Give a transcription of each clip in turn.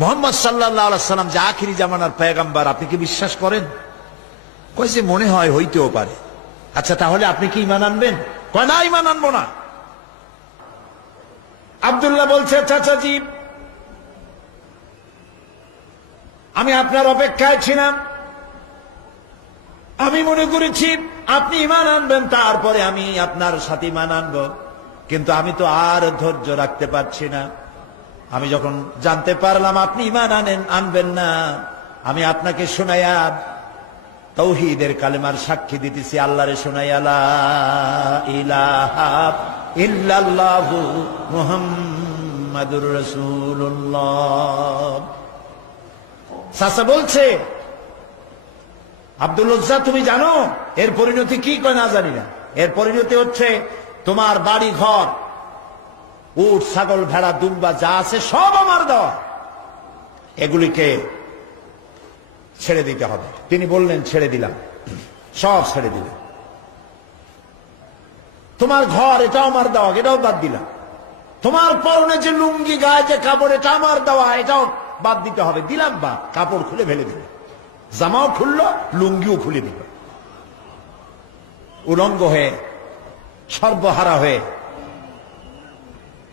মোহাম্মদ সাল্লাহ সাল্লাম যে আখিরি জামানার পেগাম্বার আপনি কি বিশ্বাস করেন? কয় যে মনে হয় হইতেও পারে। আচ্ছা তাহলে আপনি কি ইমান আনবেন? কয়, না ইমান আনব না। আব্দুল্লাহ বলছে চাচাজি আমি আপনার অপেক্ষায় ছিলাম। আমি মনে করেছি, আপনি ইমান আনবেন, তারপরে আমি আপনার সাথে ইমান আনব। কিন্তু আমি তো আর ধৈর্য রাখতে পারছি না। আমি যখন জানতে পারলাম, আপনি ইমান আনেন, আনবেন না। আমি আপনাকে শোনাইয়া তৌহিদের কালেমার সাক্ষী দিতেছি, আল্লাহরে শোনাই আলা ইলাহা সাসা বলছে, আব্দুল তুমি জানো, এর পরিণতি কি কয় না জানি না। এর পরিণতি হচ্ছে, তোমার বাড়ি ঘর উট, ছাগল, ভেড়া, দুম্বা, যা আছে সব আমার দেওয়া। এগুলিকে ছেড়ে দিতে হবে। তিনি বললেন, ছেড়ে দিলাম। সব ছেড়ে দিলাম। তোমার ঘর, এটাও আমার দেওয়া, এটাও বাদ দিলাম। তোমার পরনে যে লুঙ্গি, গায়ে যে কাপড়, এটা আমার দেওয়া, এটাও বাদ দিতে হবে। দিলাম বা, কাপড় খুলে ফেলে দিল জামাও খুললো, লুঙ্গিও খুলে দিল। উলঙ্গ হয়ে, সর্বহারা হয়ে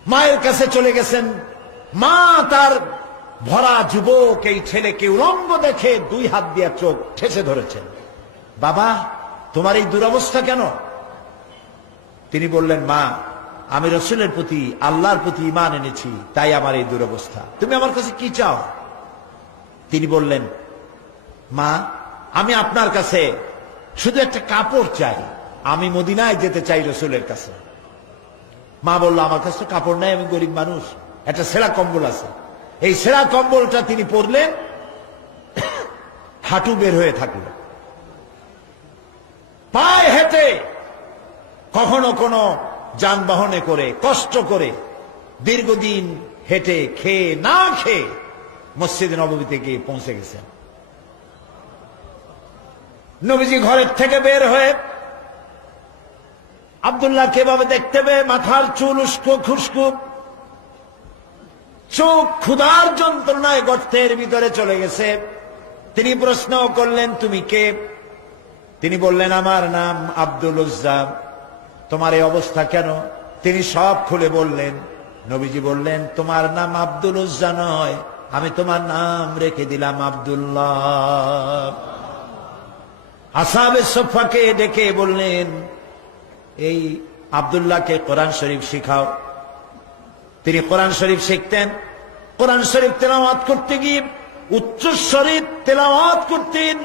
মায়ের কাছে চলে গেছেন। মা তার ভরা যুবক, এই ছেলেকে উলঙ্গ দেখে দুই হাত দিয়ে চোখ ঠেসে ধরেছেন। বাবা, তোমার এই দুরবস্থা কেন? তিনি বললেন, মা, আমি রসুলের প্রতি, আল্লাহর প্রতি ইমান এনেছি, তাই আমার এই দুরবস্থা। তুমি আমার কাছে কি চাও? তিনি বললেন, মা, আমি আপনার কাছে শুধু একটা কাপড় চাই। আমি মদিনায় যেতে চাই রসুলের কাছে। মা বলল, আমার কাছে তো কাপড় নাই, আমি গরিব মানুষ। একটা সেরা কম্বল আছে। এই সেরা কম্বলটা তিনি পরলেন, হাঁটু বের হয়ে থাকল। পায়ে হেঁটে কখনো কোনো যানবাহনে করে, কষ্ট করে দীর্ঘদিন হেঁটে খেয়ে না খেয়ে মসজিদ নবমীতে গিয়ে পৌঁছে গেছেন। নবীজি ঘরের থেকে বের হয়ে আবদুল্লাহ কেভাবে দেখতে পেয়ে মাথার চুল উস্কো খুস্কু? চোখ ক্ষুধার যন্ত্রণায় গর্তের ভিতরে চলে গেছে। তিনি প্রশ্ন করলেন, তুমি কে? তিনি বললেন, আমার নাম আব্দুল উজ্জা তোমার এই অবস্থা কেন? তিনি সব খুলে বললেন, নবীজি বললেন, তোমার নাম আব্দুল উজ্জা নয়, আমি তোমার নাম রেখে দিলাম আব্দুল্লাহ। আসাবে সোফাকে ডেকে বললেন এই আবদুল্লাহকে কোরআন শরীফ শিখাও। তিনি কোরআন শরীফ শিখতেন। কোরআন শরীফ তেলাওয়াত করতে গিয়ে উচ্চ শরীফ তেলাওয়াত করতেন।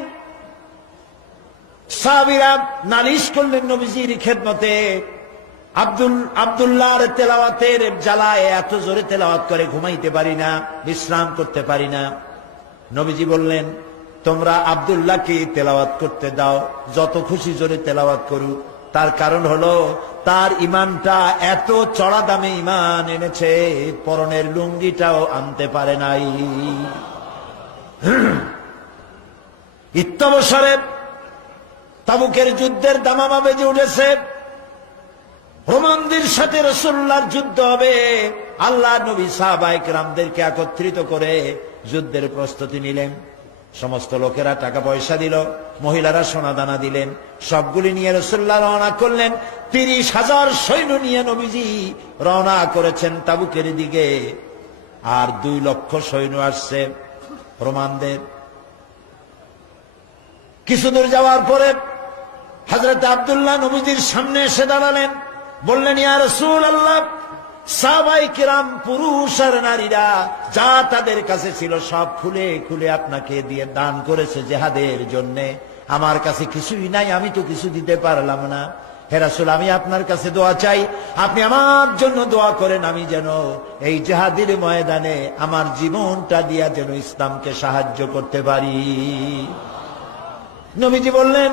সাহাবিরা নালিশ করলেন নবীজির খেদমতে, আব্দুল, আবদুল্লাহর তেলাওয়াতের জ্বালায় এত জোরে তেলাওয়াত করে ঘুমাইতে পারি না, বিশ্রাম করতে পারি না। নবীজি বললেন, তোমরা আবদুল্লাহকে তেলাওয়াত করতে দাও, যত খুশি জোরে তেলাওয়াত করুক। তার কারণ হলো, তার ইমানটা এত চড়া দামে ইমান এনেছে, পরনের লুঙ্গিটাও আনতে পারে নাই। ইত্যবসরে তাবুকের যুদ্ধের দামামা বেজে উঠেছে। রোমানদের সাথে রসুল্লার যুদ্ধ হবে। আল্লাহ নবী সাহাবাইক রামদেরকে একত্রিত করে যুদ্ধের প্রস্তুতি নিলেন। সমস্ত লোকেরা টাকা পয়সা দিল, মহিলারা সোনা দানা দিলেন, সবগুলি নিয়ে রসুল্লাহ রওনা করলেন, তিরিশ হাজার সৈন্য নিয়ে নবীজি রওনা করেছেন তাবুকের দিকে। আর দুই লক্ষ সৈন্য আসছে রোমানদের। কিছু দূর যাওয়ার পরে হজরত আবদুল্লাহ নবীজির সামনে এসে দাঁড়ালেন, বললেন, ইয়া রসুল আল্লাহ সাবাই কিরাম পুরুষ আর নারীরা, যা তাদের কাছে ছিল সব খুলে খুলে আপনাকে দিয়ে দান করেছে জেহাদের জন্য। আমার কাছে কিছুই নাই, আমি তো কিছু দিতে পারলাম না। হেরাসুল আমি আপনার কাছে দোয়া চাই। আপনি আমার জন্য দোয়া করেন, আমি যেন এই জেহাদের ময়দানে আমার জীবনটা দিয়া যেন ইসলামকে সাহায্য করতে পারি। নবীজি বললেন,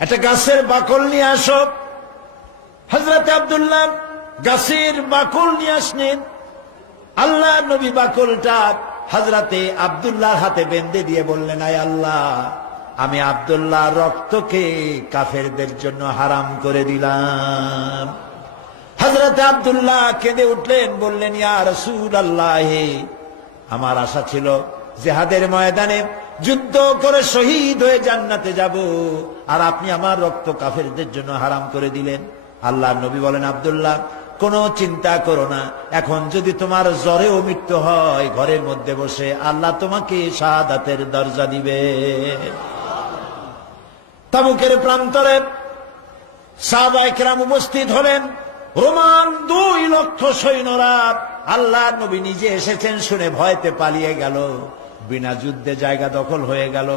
একটা গাছের বাকল নিয়ে আসো। হজরত আবদুল্লাহ গাছের বাকল নিয়ে আসলেন। আল্লাহ নবী বাকলটা হজরতে আবদুল্লাহর হাতে বেঁধে দিয়ে বললেন, আয় আল্লাহ, আমি আবদুল্লাহ রক্তকে কাফেরদের জন্য হারাম করে দিলাম। হজরত আবদুল্লাহ কেঁদে উঠলেন, বললেন, ইয়া রসুল আল্লাহ আমার আশা ছিল জেহাদের ময়দানে যুদ্ধ করে শহীদ হয়ে জান্নাতে যাব, আর আপনি আমার রক্ত কাফেরদের জন্য হারাম করে দিলেন। আল্লাহ নবী বলেন, আব্দুল্লাহ, কোনো চিন্তা করো না। এখন যদি তোমার জ্বরেও মৃত্যু হয়, ঘরের মধ্যে বসে আল্লাহ তোমাকে শাহাদাতের দরজা দিবে। তাবুকের প্রান্তরে সাহবাইকরাম উপস্থিত হলেন। রোমান দুই লক্ষ সৈন্যরা আল্লাহ নবী নিজে এসেছেন শুনে ভয়তে পালিয়ে গেল। বিনা যুদ্ধে জায়গা দখল হয়ে গেল।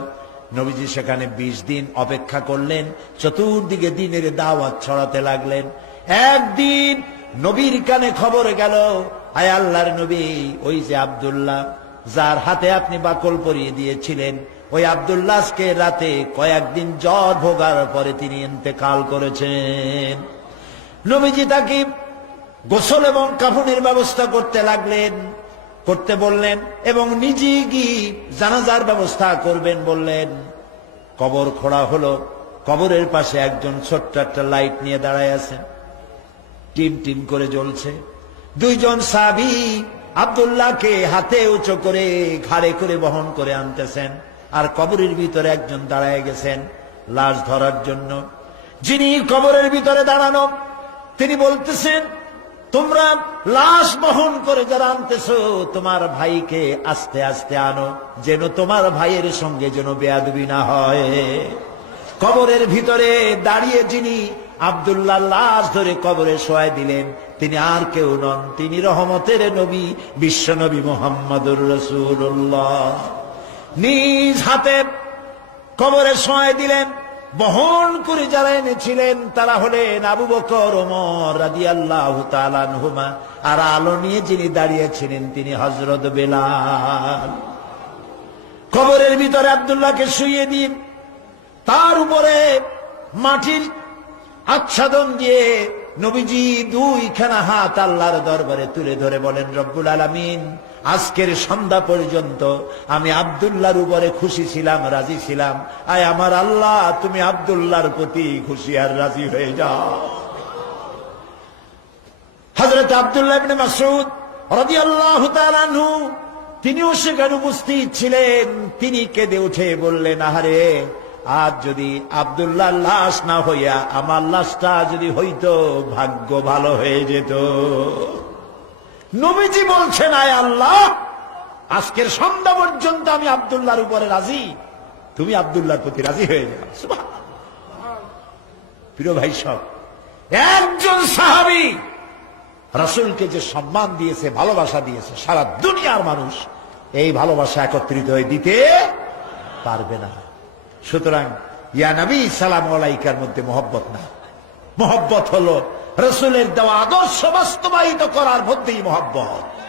নবীজি সেখানে বিশ দিন অপেক্ষা করলেন, চতুর্দিকে দিনের দাওয়াত ছড়াতে লাগলেন। একদিন নবীর কানে খবর গেল আয় আল্লাহর নবী, ওই যে আব্দুল্লাহ, যার হাতে আপনি বাকল পরিয়ে দিয়েছিলেন, ওই আবদুল্লাহকে রাতে কয়েকদিন জ্বর ভোগার পরে তিনি ইন্তেকাল করেছেন। নবীজি তাকে গোসল এবং কাফনের ব্যবস্থা করতে লাগলেন। করতে বললেন এবং নিজে গিয়ে জানাজার ব্যবস্থা করবেন বললেন। কবর খোঁড়া হলো, কবরের পাশে একজন ছোট্ট একটা লাইট নিয়ে দাঁড়ায় আছেন। টিম টিম করে জ্বলছে। দুইজন সাবি আবদুল্লাহকে হাতে উঁচু করে ঘাড়ে করে বহন করে আনতেছেন আর কবরের ভিতরে একজন দাঁড়ায় গেছেন লাশ ধরার জন্য। যিনি কবরের ভিতরে দাঁড়ানো, তিনি বলতেছেন তোমরা লাশ বহন করে যারা আনতেছো, তোমার ভাইকে আস্তে আস্তে আনো, যেন তোমার ভাইয়ের সঙ্গে যেন বেয়াদবি না হয়। কবরের ভিতরে দাঁড়িয়ে যিনি আবদুল্লাহ লাশ ধরে কবরে শোয়াই দিলেন, তিনি আর কেউ নন, তিনি রহমতের নবী, বিশ্ব নবী মোহাম্মদুর রসুল্লাহ নিজ হাতে কবরে শোয়াই দিলেন বহন করে যারা এনেছিলেন, তারা হলেন আবু বকর, ওমর রাজি আল্লাহ তালানহুমা আর আলো নিয়ে যিনি দাঁড়িয়েছিলেন, তিনি হজরত বেলাল। কবরের ভিতরে আবদুল্লাহকে শুয়ে দিন তার উপরে মাটির আচ্ছাদন দিয়ে নবীজি দুইখানা হাত আল্লাহর দরবারে তুলে ধরে বলেন, রব্বুল আলমিন, আজকের সন্ধ্যা পর্যন্ত আমি আবদুল্লাহর উপরে খুশি ছিলাম, রাজি ছিলাম। আয় আমার আল্লাহ, তুমি আবদুল্লাহর প্রতি খুশি আর রাজি হয়ে যাও। হজরত আবদুল্লাহ রাদিয়াল্লাহু তাআলা আনহু, তিনিও সেখানে উপস্থিত ছিলেন। তিনি কেঁদে উঠে বললেন, আহারে আজ যদি আবদুল্লাহ লাশ না হইয়া, আমার লাশটা যদি হইতো, ভাগ্য ভালো হয়ে যেত। নবীজি বলছেন, আয় আল্লাহ, আজকের সন্ধ্যা পর্যন্ত আমি আবদুল্লাহর উপরে রাজি। তুমি আবদুল্লাহর প্রতি রাজি হয়ে যাও। প্রিয় ভাই সব, একজন সাহাবী রাসূলকে যে সম্মান দিয়েছে, ভালোবাসা দিয়েছে, সারা দুনিয়ার মানুষ এই ভালোবাসা একত্রিত হয়ে দিতে পারবে না। সুতরাং, ইয়া নবী, সালাম আলাইকার মধ্যে মহব্বত না। মহব্বত হলো, রসুলের দেওয়া আদর্শ বাস্তবায়িত করার মধ্যেই মহব্বত।